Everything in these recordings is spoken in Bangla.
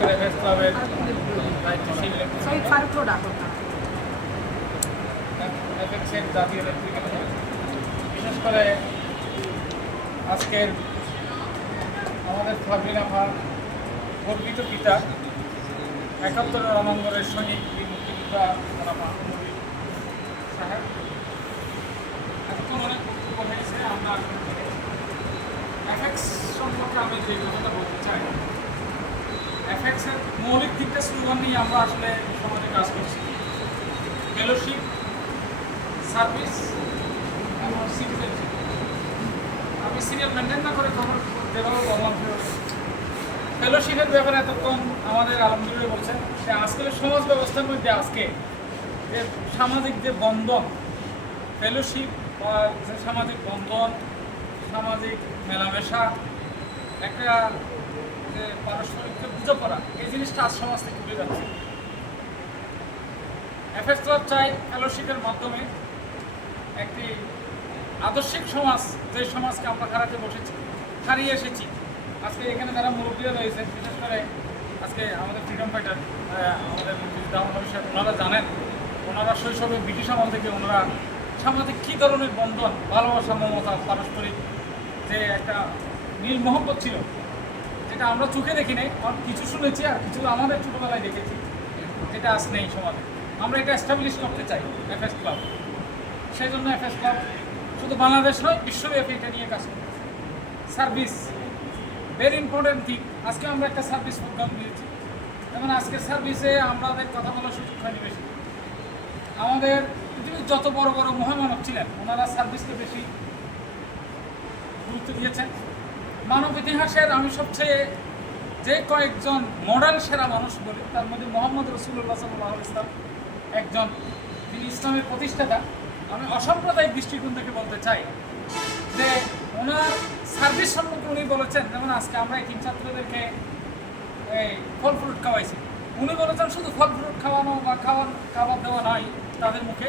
করে এফএস ক্লাবের দায়িত্বশীল এফএক্সের জাতীয় নেতৃত্ব, বিশেষ করে আজকের আমাদের ফারবিন আফার গর্বিত পিতা ৭১ রণাঙ্গনের সৈনিক বীর মুক্তিযোদ্ধা মাহমুদ সাহেব এতক্ষণ অনেক বক্তব্য হয়েছে। আমরা এফএক্স সম্পর্কে আমি যে কথাটা বলতে চাই, এফএক্সের মৌলিক দিকটা স্লোগান নিয়ে আমরা আসলে সমাজে কাজ করছি। ফেলোশিপ, সার্ভিস এবং সিটিজেনশিপ। আমি সিরিয়াল মেনটেন না করে খবর যেভাবে বললাম, ফেলোশিপের ব্যাপারে এতক্ষণ আমাদের আলমগীর বলছেন যে আজকের সমাজ ব্যবস্থার মধ্যে আজকে যে সামাজিক যে বন্ধন, ফেলোশিপ বা যে সামাজিক বন্ধন, সামাজিক মেলামেশা, একটা যে পারস্পরিক যে বোঝাপড়া, এই জিনিসটা আজ সমাজ থেকে উঠে যাচ্ছে। এফএস ক্লাব চাই ফেলোশিপের মাধ্যমে একটি আদর্শিক সমাজ, যে সমাজকে আমরা হারিয়ে এসেছি। আজকে এখানে যারা মুরব্বীরা রয়েছেন, বিশেষ করে আজকে আমাদের ফ্রিডম ফাইটার আমাদের মুক্তিযোদ্ধা সাহেব, ওনারা জানেন ওনারা শৈশবে ব্রিটিশ আমল থেকে ওনারা সামাজিক কী ধরনের বন্ধন, ভালোবাসা, মমতা, পারস্পরিক যে একটা নীল মহব্বত ছিল, যেটা আমরা চোখে দেখি নাই, কিছু শুনেছি আর কিছু আমাদের ছোটোবেলায় দেখেছি, যেটা আজ নেই সমাজে। আমরা এটা এস্টাবলিশ করতে চাই এফএস ক্লাব। সেই জন্য এফএস ক্লাব শুধু বাংলাদেশ নয়, বিশ্বব্যাপী এটা নিয়ে কাজ করতে। Service very important thing. আজকে আমরা একটা সার্ভিস প্রোগ্রাম দিয়েছি, যেমন আজকের সার্ভিসে আমাদের কথা বলার সুযোগ হয়নি বেশি। আমাদের পৃথিবীর যত বড় বড় মহামানব ছিলেন, ওনারা সার্ভিসকে বেশি গুরুত্ব দিয়েছেন। মানব ইতিহাসের আমি সবচেয়ে যে কয়েকজন মডেল সেরা মানুষ বলি, তার মধ্যে মোহাম্মদ রসুল্লাহ সাল্লাল্লাহু আলাইহি ওয়াসাল্লাম একজন, তিনি ইসলামের প্রতিষ্ঠাতা। আমি অসাম্প্রদায়িক দৃষ্টিকোণ থেকে বলতে চাই যে ওনার সার্ভিস সম্পর্কে উনি বলেছেন, যেমন আজকে আমরা এই ৩ ছাত্রদেরকে এই ফল ফ্রুট খাওয়াইছি, উনি বলেছেন শুধু ফল ফ্রুট খাওয়ানো বা খাবার দেওয়া নয় তাদের মুখে,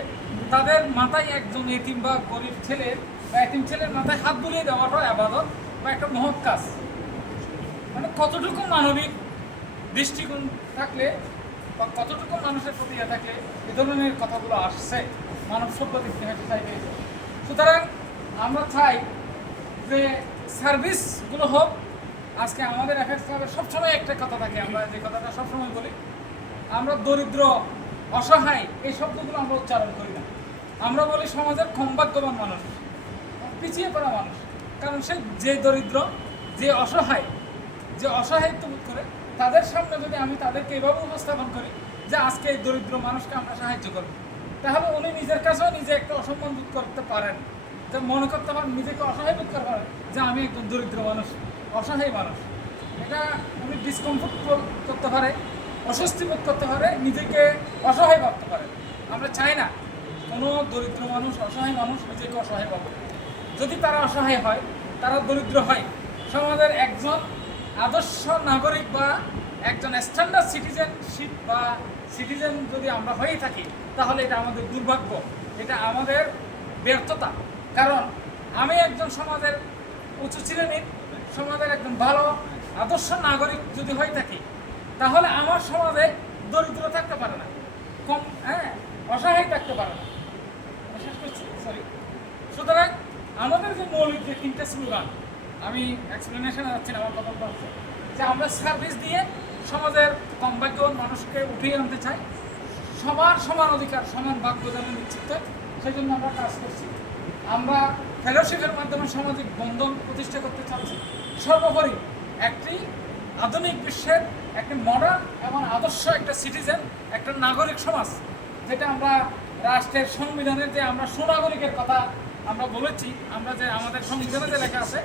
তাদের মাথায় একজন এতিম বা গরিব ছেলের বা এতিম ছেলের মাথায় হাত বুলিয়ে দেওয়াটা আবাদত বা একটা মহৎ কাজ। মানে কতটুকু মানবিক দৃষ্টিকোণ থাকলে বা কতটুকু মানুষের প্রতি থাকলে এ ধরনের কথাগুলো আসছে মানব সভ্যতার ইতিহাসে চাইবে। সুতরাং আমরা চাই যে সার্ভিসগুলো হোক। আজকে আমাদের এফএক্স ক্লাবের সবসময় একটা কথা থাকে, আমরা যে কথাটা সবসময় বলি, আমরা দরিদ্র, অসহায় এই শব্দগুলো আমরা উচ্চারণ করি না। আমরা বলি সমাজের কমভাগ্যবান মানুষ, পিছিয়ে পড়া মানুষ। কারণ সে যে দরিদ্র, যে অসহায়ত্ব বোধ করে, তাদের সামনে যদি আমি তাদেরকে এভাবে উপস্থাপন করি যে আজকে এই দরিদ্র মানুষকে আমরা সাহায্য করব, তাহলে উনি নিজের কাছেও নিজে একটা অসম্মান বোধ করতে পারেন, যে মনে করতে পারেন, নিজেকে অসহায় বোধ করতে পারেন যে আমি একজন দরিদ্র মানুষ, অসহায় মানুষ। এটা উনি ডিসকমফোর্ট করতে পারে, অস্বস্তি বোধ করতে পারে, নিজেকে অসহায় ভাবতে পারে। আমরা চাই না কোনো দরিদ্র মানুষ, অসহায় মানুষ নিজেকে অসহায় ভাবে। যদি তারা অসহায় হয়, তারা দরিদ্র হয়, সমাজের একজন আদর্শ নাগরিক বা একজন স্ট্যান্ডার্ড সিটিজেনশিপ বা সিটিজেন যদি আমরা হয়ে থাকি, তাহলে এটা আমাদের দুর্ভাগ্য, এটা আমাদের ব্যর্থতা। কারণ আমি একজন সমাজের উঁচু শ্রেণীর, সমাজের একজন ভালো আদর্শ নাগরিক যদি হয়ে থাকি, তাহলে আমার সমাজে দরিদ্র থাকতে পারে না, অসহায় থাকতে পারে না। শেষ করছি, সরি। সুতরাং আমাদের যে মৌলিক যে 3টা স্লোগান, আমি এক্সপ্লেনেশনে যাচ্ছি না, আমার কথা হচ্ছে যে আমরা সার্ভিস দিয়ে সমাজের কমভাগ্যবান মানুষকে উঠিয়ে আনতে চাই, সবার সমান অধিকার, সমান ভাগ্য যেন নিশ্চিত হয়, সেই জন্য আমরা কাজ করছি। আমরা ফেলোশিপের মাধ্যমে সামাজিক বন্ধন প্রতিষ্ঠা করতে চাচ্ছি। সর্বোপরি একটি আধুনিক বিশ্বের একটি মডার্ন এবং আদর্শ একটা সিটিজেন, একটা নাগরিক সমাজ, যেটা আমরা রাষ্ট্রের সংবিধানের যে আমরা সুনাগরিকের কথা আমরা বলেছি, আমরা যে আমাদের সংবিধানে যে লেখা আছে,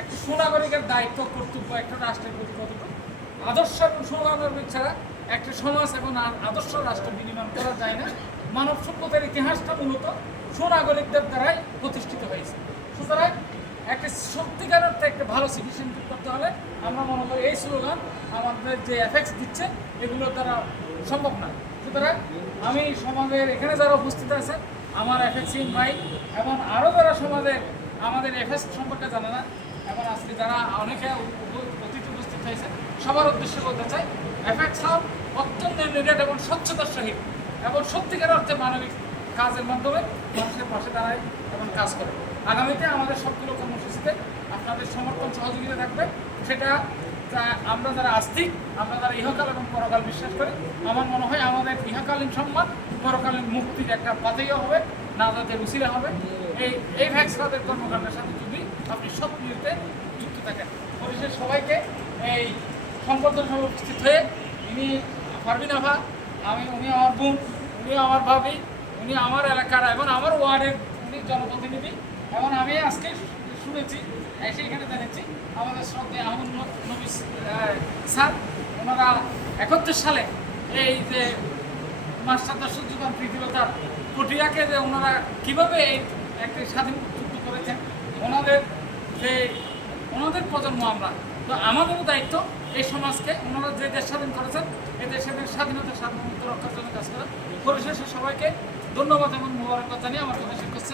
একটি সুনাগরিকের দায়িত্ব, কর্তব্য একটা রাষ্ট্রের প্রতি কতটুকু, আদর্শ এবং সুনাগরিক ছাড়া একটা সমাজ এবং আদর্শ রাষ্ট্র বিনির্মাণ করা যায় না। মানব সভ্যতার ইতিহাসটা মূলত সুনাগরিকদের দ্বারাই প্রতিষ্ঠিত হয়েছে। সুতরাং একটা সত্যিকার অর্থে একটা ভালো সিটিজেনশিপ করতে হলে আমরা মনে করি এই স্লোগান আমাদের যে এফেক্টস দিচ্ছে এগুলোর দ্বারা সম্ভব না। সুতরাং আমি সমাজের এখানে যারা উপস্থিত আছে, আমার এফএক্সিন ভাই এবং আরও যারা সমাজে আমাদের এফএক্স সম্পর্কে জানে না, এবং আজকে যারা অনেকে অতিথি উপস্থিত হয়েছে, সবার উদ্দেশ্যে বলতে চাই, এফএক্স হাব অত্যন্ত নিরেট এবং স্বচ্ছতার সহিত এবং সত্যিকার অর্থে মানবিক কাজের মাধ্যমে মানুষের পাশে দাঁড়ায় এবং কাজ করে। আগামীতে আমাদের সবগুলো কর্মসূচিতে আপনাদের সমর্থন সহযোগিতা থাকবে। সেটা আমরা যারা আস্তিক, আমরা যারা ইহকাল এবং পরকাল বিশ্বাস করি, আমার মনে হয় আমাদের ইহকালীন সম্মান পরকালীন মুক্তির একটা পাতেও হবে, নাজাতের উসিলা হবে। এই ভ্যাক্সবাদের কর্মকাণ্ডের সাথে যদি আপনি সক্রিয়তে যুক্ত থাকেন। পরিশেষে সবাইকে এই সংবর্ধনা সভায় উপস্থিত হয়ে ইনি পারভিন আভা, উনি আমার বোন, উনি আমার ভাবি, উনি আমার এলাকার এবং আমার ওয়ার্ডের উনি জনপ্রতিনিধি। এবং আমি আজকে শুনেছি, এসে এখানে জেনেছি আমাদের শ্রদ্ধেয় আহমদ নবী স্যার, ওনারা 71 সালে এই যে মাস্টার দর্শক যুগান তৃতীয়তার প্রক্রিয়াকে যে ওনারা কীভাবে এই একটি স্বাধীন যুক্ত করেছেন, ওনাদের প্রজন্ম আমরা। তো আমাদেরও দায়িত্ব এই সমাজকে, ওনারা যে দেশ স্বাধীন করেছেন এই দেশের স্বাধীনতা সার্বভৌমত্ব রক্ষার জন্য কাজ করা। পরিশেষে সবাইকে ধন্যবাদ এবং মোবারকবাদ জানিয়ে আমার কথা শেষ করছি।